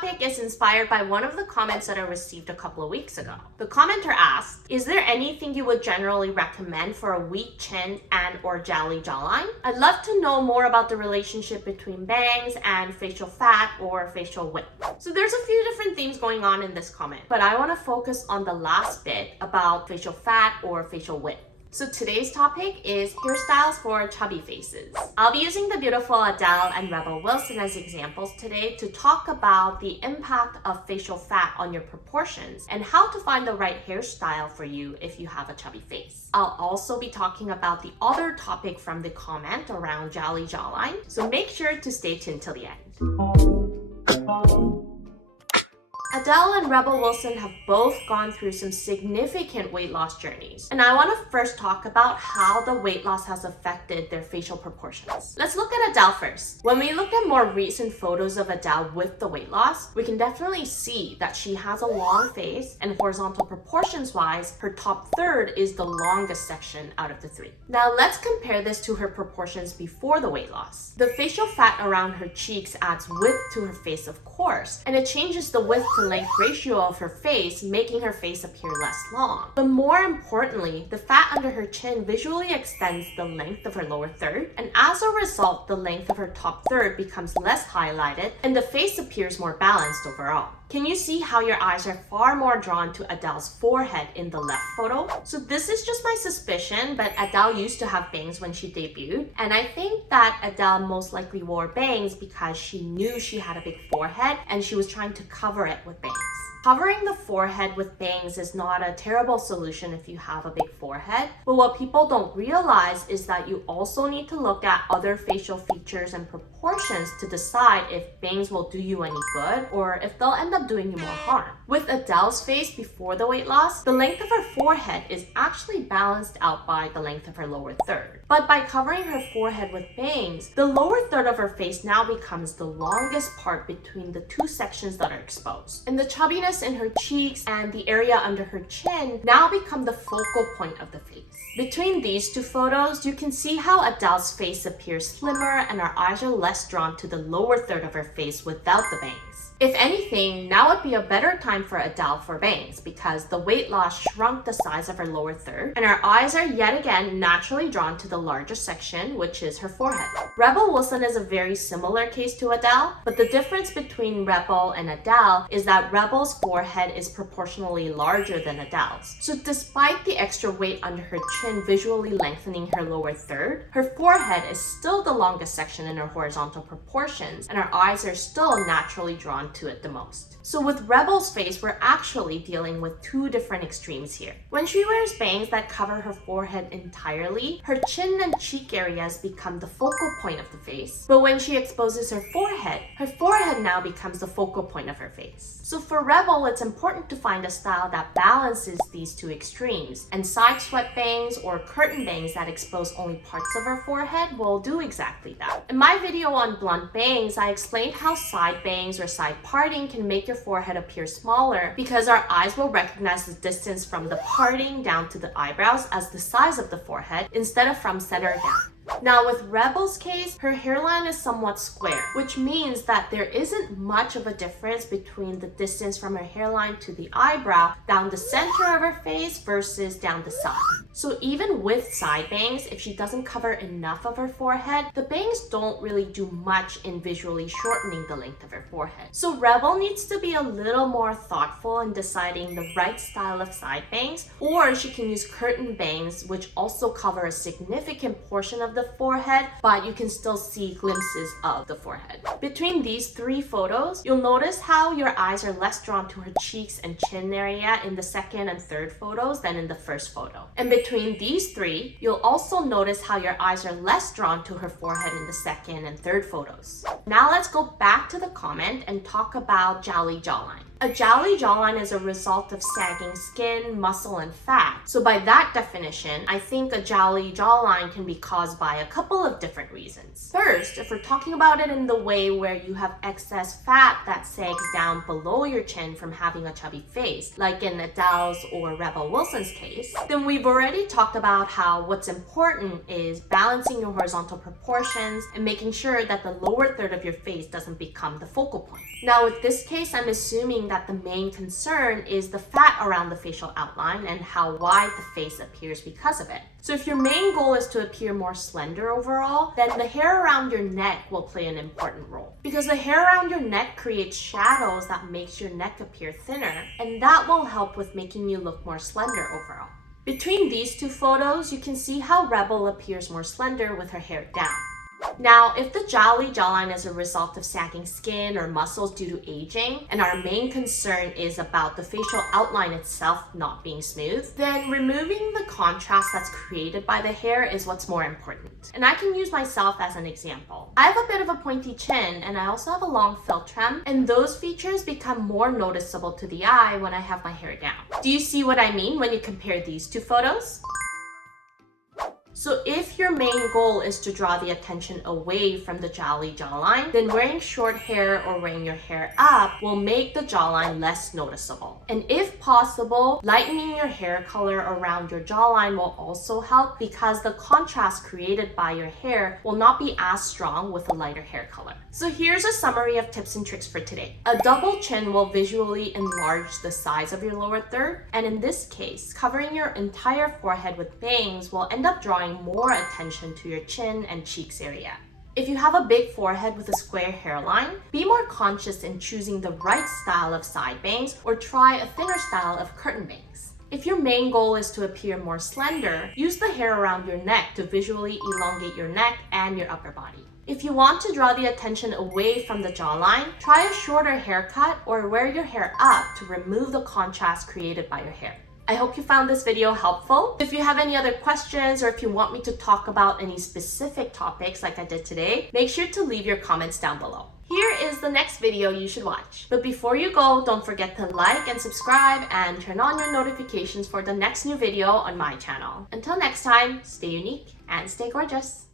topic is inspired by one of the comments that I received a couple of weeks ago. The commenter asked, is there anything you would generally recommend for a weak chin and or jowly jawline? I'd love to know more about the relationship between bangs and facial fat or facial width. So there's a few different themes going on in this comment, but I want to focus on the last bit about facial fat or facial width. So today's topic is hairstyles for chubby faces. I'll be using the beautiful Adele and Rebel Wilson as examples today to talk about the impact of facial fat on your proportions and how to find the right hairstyle for you if you have a chubby face. I'll also be talking about the other topic from the comment around jowly jawline, so make sure to stay tuned till the end. Adele and Rebel Wilson have both gone through some significant weight loss journeys, and I want to first talk about how the weight loss has affected their facial proportions. Let's look at Adele first. When we look at more recent photos of Adele with the weight loss, we can definitely see that she has a long face, and horizontal proportions wise, her top third is the longest section out of the three. Now let's compare this to her proportions before the weight loss. The facial fat around her cheeks adds width to her face, of course, and it changes the width to length ratio of her face, making her face appear less long. But more importantly, the fat under her chin visually extends the length of her lower third, and as a result, the length of her top third becomes less highlighted and the face appears more balanced overall. Can you see how your eyes are far more drawn to Adele's forehead in the left photo? So this is just my suspicion, but Adele used to have bangs when she debuted, and I think that Adele most likely wore bangs because she knew she had a big forehead and she was trying to cover it with bangs. Covering the forehead with bangs is not a terrible solution if you have a big forehead, but what people don't realize is that you also need to look at other facial features and proportions to decide if bangs will do you any good or if they'll end up doing you more harm. With Adele's face before the weight loss, the length of her forehead is actually balanced out by the length of her lower third. But by covering her forehead with bangs, the lower third of her face now becomes the longest part between the two sections that are exposed. And the chubbiness in her cheeks and the area under her chin now become the focal point of the face. Between these two photos, you can see how Adele's face appears slimmer and her eyes are less drawn to the lower third of her face without the bangs. If anything, now would be a better time for Adele for bangs because the weight loss shrunk the size of her lower third and her eyes are yet again naturally drawn to the largest section, which is her forehead. Rebel Wilson is a very similar case to Adele, but the difference between Rebel and Adele is that Rebel's forehead is proportionally larger than Adele's. So despite the extra weight under her chin visually lengthening her lower third, her forehead is still the longest section in her horizontal proportions and her eyes are still naturally drawn to it the most. So with Rebel's face, we're actually dealing with two different extremes here. When she wears bangs that cover her forehead entirely, her chin and cheek areas become the focal point of the face. But when she exposes her forehead now becomes the focal point of her face. So for Rebel, it's important to find a style that balances these two extremes, and side swept bangs or curtain bangs that expose only parts of her forehead will do exactly that. In my video on blunt bangs, I explained how side bangs or side parting can make your forehead appear smaller because our eyes will recognize the distance from the parting down to the eyebrows as the size of the forehead instead of from center down. Now with Rebel's case, her hairline is somewhat square, which means that there isn't much of a difference between the distance from her hairline to the eyebrow down the center of her face versus down the side. So even with side bangs, if she doesn't cover enough of her forehead, the bangs don't really do much in visually shortening the length of her forehead. So Rebel needs to be a little more thoughtful in deciding the right style of side bangs, or she can use curtain bangs, which also cover a significant portion of the forehead, but you can still see glimpses of the forehead. Between these three photos, you'll notice how your eyes are less drawn to her cheeks and chin area in the second and third photos than in the first photo. And between these three, you'll also notice how your eyes are less drawn to her forehead in the second and third photos. Now let's go back to the comment and talk about jowly jawline. A jowly jawline is a result of sagging skin, muscle, and fat. So by that definition, I think a jowly jawline can be caused by a couple of different reasons. First, if we're talking about it in the way where you have excess fat that sags down below your chin from having a chubby face, like in Adele's or Rebel Wilson's case, then we've already talked about how what's important is balancing your horizontal proportions and making sure that the lower third of your face doesn't become the focal point. Now, with this case, I'm assuming that the main concern is the fat around the facial outline and how wide the face appears because of it. So if your main goal is to appear more slender overall, then the hair around your neck will play an important role. Because the hair around your neck creates shadows that makes your neck appear thinner, and that will help with making you look more slender overall. Between these two photos, you can see how Rebel appears more slender with her hair down. Now, if the jowly jawline is a result of sagging skin or muscles due to aging, and our main concern is about the facial outline itself not being smooth, then removing the contrast that's created by the hair is what's more important. And I can use myself as an example. I have a bit of a pointy chin, and I also have a long philtrum, and those features become more noticeable to the eye when I have my hair down. Do you see what I mean when you compare these two photos? So if your main goal is to draw the attention away from the jowly jawline, then wearing short hair or wearing your hair up will make the jawline less noticeable. And if possible, lightening your hair color around your jawline will also help because the contrast created by your hair will not be as strong with a lighter hair color. So here's a summary of tips and tricks for today. A double chin will visually enlarge the size of your lower third, and in this case, covering your entire forehead with bangs will end up drawing more attention to your chin and cheeks area. If you have a big forehead with a square hairline, be more conscious in choosing the right style of side bangs or try a thinner style of curtain bangs. If your main goal is to appear more slender, use the hair around your neck to visually elongate your neck and your upper body. If you want to draw the attention away from the jawline, try a shorter haircut or wear your hair up to remove the contrast created by your hair. I hope you found this video helpful. If you have any other questions or if you want me to talk about any specific topics like I did today, make sure to leave your comments down below. Here is the next video you should watch. But before you go, don't forget to like and subscribe and turn on your notifications for the next new video on my channel. Until next time, stay unique and stay gorgeous.